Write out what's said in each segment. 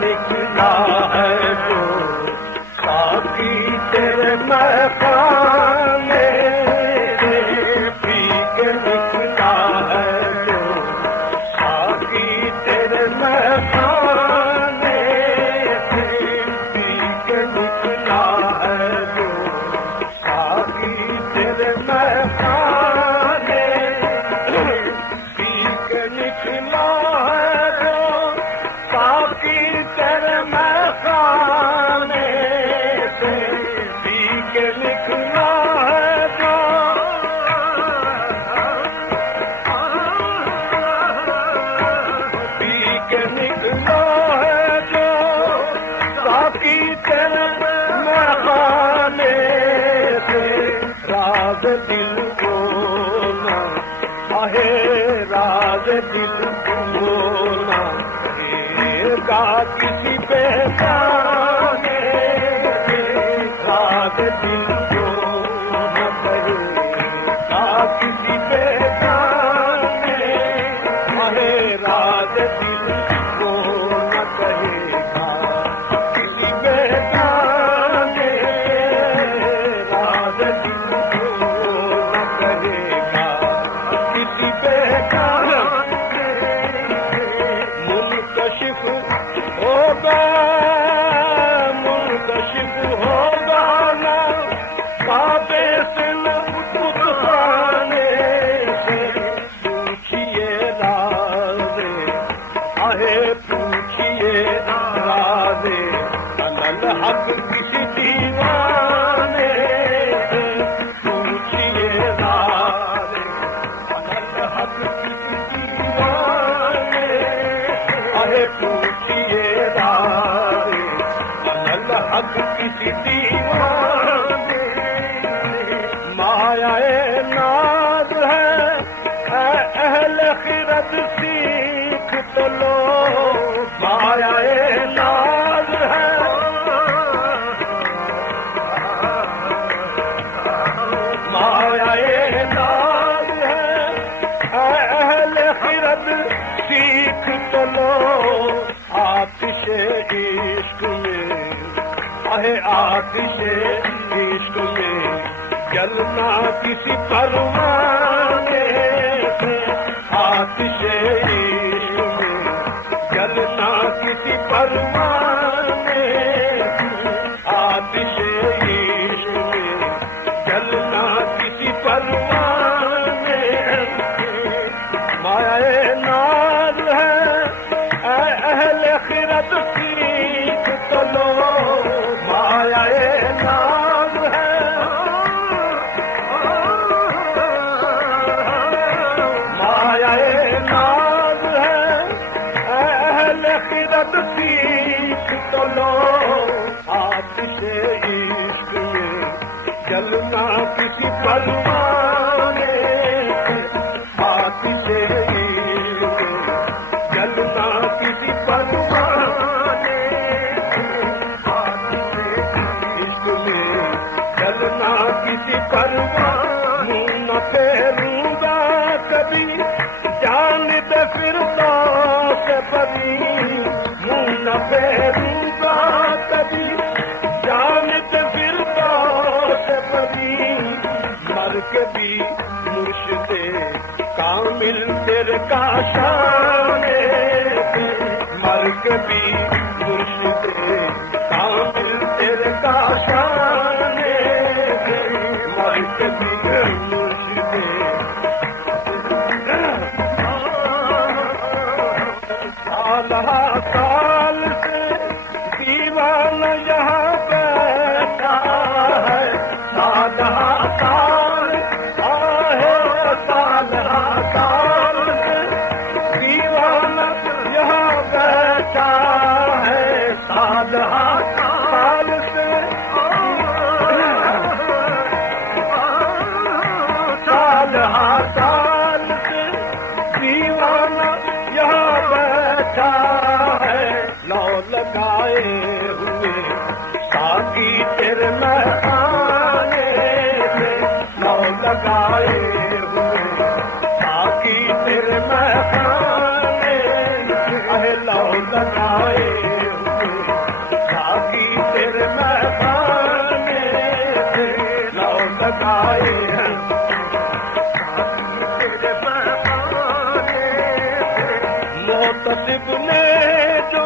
निकला है जो साकी तेरे मकाने से, पी के निकला है जो साकी तेरे मकाने से, पी के निकला है जो साकी तेरे मकाने से, पी के निकला है जो साकी तेरे मकाने से, पी के निकला है जो पी के निकला है जो साकी तेरे मकाने से, राज दिल बोला आहे राज दिल बोला का किसी बेगाने से, राज दिल को न करेगा किसी बेगाने, अरे राज दिल को न कहेगा किसी बेगाने, राज दिल को न कहेगा किसी बेगाने, मुनकशिफ होगा मुनकशिफ होगा ना काबे से न उतराने से, पूछिए राज़े आहे पूछिए राज़े अनल हक किसी दीवाने से, पूछिए राज़े अनल हक किसी दीवाने, अरे पूछिए राज़े अनल हक किसी दीवाने, मायाए नाज है अहले खिरत सीख तो लो, मायाए नाज है मायाए नाज है अहले खिरत सीख तो लो, आतिशे इश्क में आहे आतिशे इश्क में जलना किसी परवाने से, आतिशे इश्क में जलना किसी परवाने से, आतिशे इश्क में जलना किसी परवाने से, मायाए नाज है अहले खिरत सीख तो लो, मायाए नाज है मायाए नाज है अहले खिरत सीख तो लो, आतिशे इश्क में जलना किसी परवाने से, आतिशे इश्क में जलना किसी परवाने से, आतिशे इश्क में जलना किसी परवाने, न फेरूंगा कभी जानिब फिरदौस परी, मुँह न फेरूंगा कभी जानिब फिरदौस परी, मर के भी मुर्शिदे कामिल तेरे काशाने से, मर के भी मुर्शिदे कामिल तेरे काशाने से, मर के भी साल से दीवाना यहाँ बैठा है, साल साल से दीवाना यहाँ बैठा है, साल से साल से दीवाना यहाँ बैठा है, लौ लगाए हुए साकी तेरे महकाने से, लौ लगाए हुए साकी तेरे महकाने से, लौ लगाए हुए साकी तेरे महकाने से, लौ लगाए मोहतसिब ने जो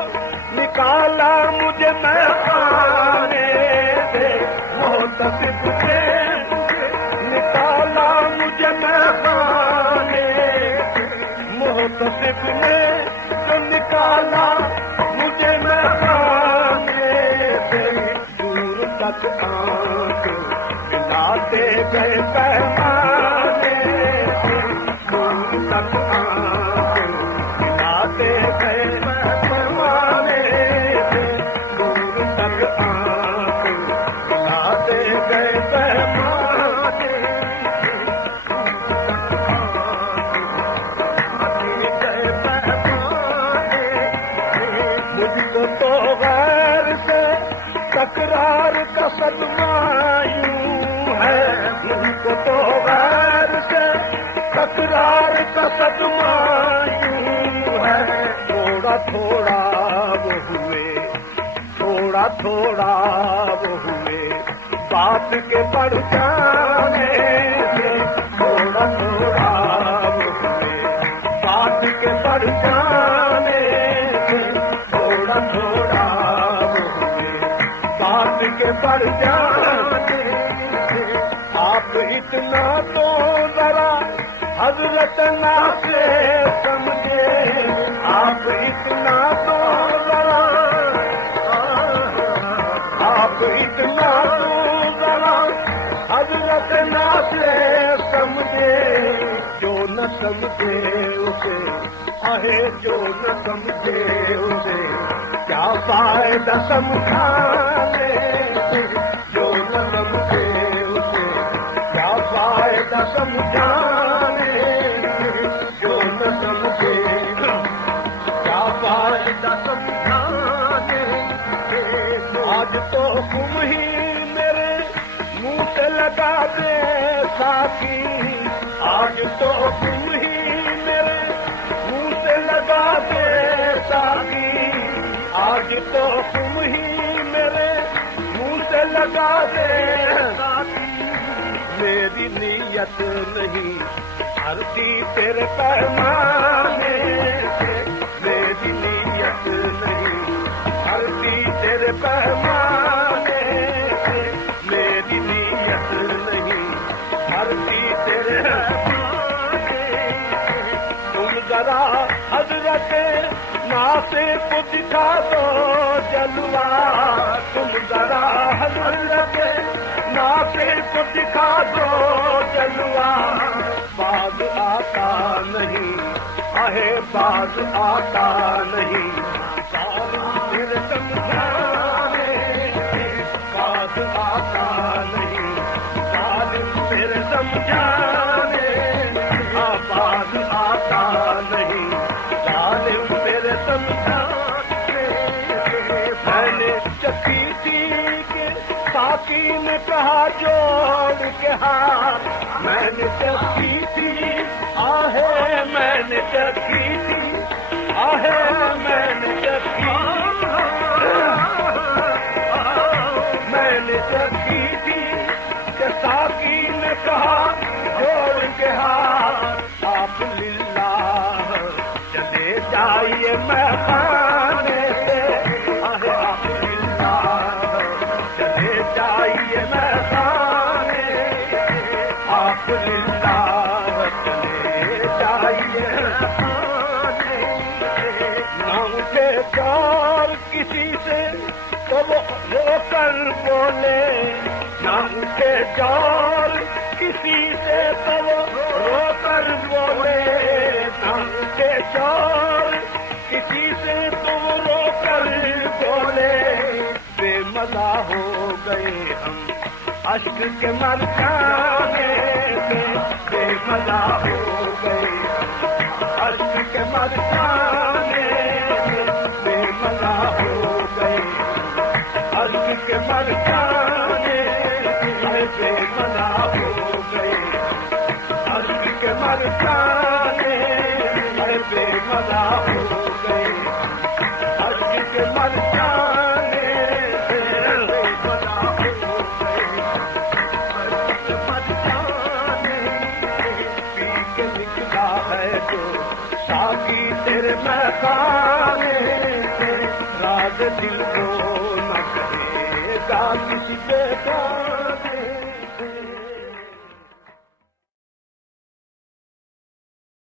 निकाला मुझे महकाने से, मोहतसिब ने निकाला मुझे महकाने से, मोहतसिब ने जो निकाला मुझे महकाने से, दूर तक आंख मिलाते गए पैमाने से, दूर तक आंख मिलाते गए पैमाने से, दूर तक आंख मिलाते गए पैमाने से, मुझको तो गैर से तकरार का सदमा यूं है, मुझको तो गैर से तकरार का सदमा यूं है, थोड़ा थोड़ा वो हुए, थोड़ा थोड़ा वो हुए बात के बढ़ जाने से, थोड़ा थोड़ा वो हुए बात के बढ़ जाने से, थोड़ा थोड़ा वो हुए बात के बढ़ जाने से, आप इतना तो जरा हजरत ना से समझे, आप इतना तो जरा, आप इतना तो जरा हजरत ना से समझे, जो न समझे उसे आहे, जो न समझे उसे क्या फायदा समझाने से, जो न समझे उसे क्या फायदा समझाने, जो न समझे क्या फायदा समझाने। आज तो तुम ही मेरे मुंह से लगा दे साकी, आज तो तुम ही मेरे मुंह से लगा दे साकी, आज तो तुम ही मेरे मुंह से लगा दे साकी, मेरी नीयत नहीं हरती तेरे पैमाने से, मेरी नीयत नहीं हरती तेरे पैमाने से, मेरी नीयत नहीं हरती तेरे पैमाने से, तुम जरा हजरत नासे को दिखा दो जलवा, तुम जरा हजरत नासे को दिखा दो जलवा, बाज आता नहीं आहे, बाज आता नहीं फिर समझाने, बाज आता नहीं फिर समझाने, बाज आता नहीं फिर समझाने। मैंने चकी थी के साकी ने कहा जोड़ के हाथ, मैंने चकी थी आहे, मैंने चकी थी आहे, मैंने चकी, मैंने चकी थी के साकी ने कहा जोड़ के हाथ, आप लिल्लाह चले जाइए महकाने से, आहे आप लिल्लाह चले जाइए महकाने, आप लिल्लाह चले जाइए, ना उठे प्यार किसी से तो वो रोकर बोले, ना उठे प्यार किसी से तो वो रोकर बोले, ना उठे प्यार किसी से तो वो रोकर बोले। बेमज़ा हो गए हम अश्क के मरजाने से, बेमज़ा हो गए अश्क के मरजाने से, बेमज़ा हो गए अश्क के मरजाने से, बेमज़ा हो गए अश्क के मरजाने से, बेमज़ा हो गए अश्क के मरजाने से, बेमज़ा हो गए पी के निकला है जो साकी तेरे महकाने से, राज दिल को न करेगा किसी के गाने।